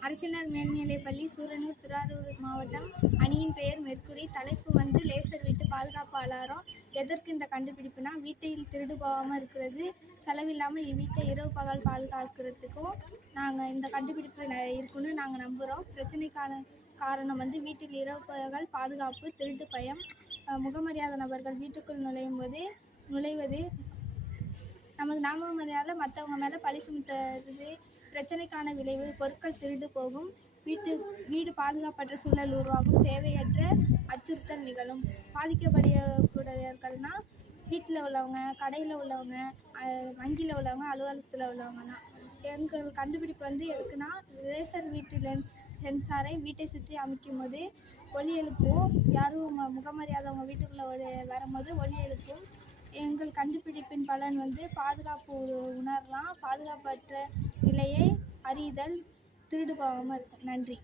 அரசினர் மேல்நிலைப்பள்ளி சூரனூர் திருவாரூர் மாவட்டம். அணியின் பெயர் மெர்க்குரி. தலைப்பு வந்து லேசர் வீட்டு பாதுகாப்பு அலாரம். எதற்கு இந்த கண்டுபிடிப்புனா வீட்டில் திருடு போகாமல் இருக்கிறது செலவில்லாமல் வீட்டை இரவு பகல் பாதுகாக்கிறதுக்கும் நாங்கள் இந்த கண்டுபிடிப்பு இருக்குன்னு நாங்கள் நம்புகிறோம் பிரச்சனைக்கான காரணம் வந்து வீட்டில் இரவு பகல் பாதுகாப்பு திருட்டு பயம். அஹ் நபர்கள் வீட்டுக்குள் நுழையும் போது நுழைவது நமது மரியாதை மற்றவங்க மேலே பழி சுமத்துறது பிரச்சனைக்கான விளைவு பொருட்கள் திருடு போகும் வீட்டு வீடு பாதுகாப்பற்ற சூழல் உருவாகும் தேவையற்ற அச்சுறுத்தல் நிகழும். பாதிக்கப்படக்கூடியவர்கள்னா வீட்டில் உள்ளவங்க கடையில் உள்ளவங்க வங்கியில் உள்ளவங்க அலுவலகத்தில் உள்ளவங்கன்னா எங்கள் கண்டுபிடிப்பு வந்து எதுக்குன்னா லேசர் வீட்டு லென்ஸ் சென்சாரை வீட்டை சுற்றி அமைக்கும் போது ஒலி எழுப்பும். யாரும் மு- முகமறியாதவங்க வீட்டுக்குள்ளே ஒலி வரும்போது ஒலி எழுப்பும். எங்கள் கண்டுபிடிப்பின் பலன் வந்து பாதுகாப்பு ஒரு உணரலாம் பாதுகாப்பற்ற நிலையை அறிதல் திருடுபவாமல் இருக்கும் நன்றி.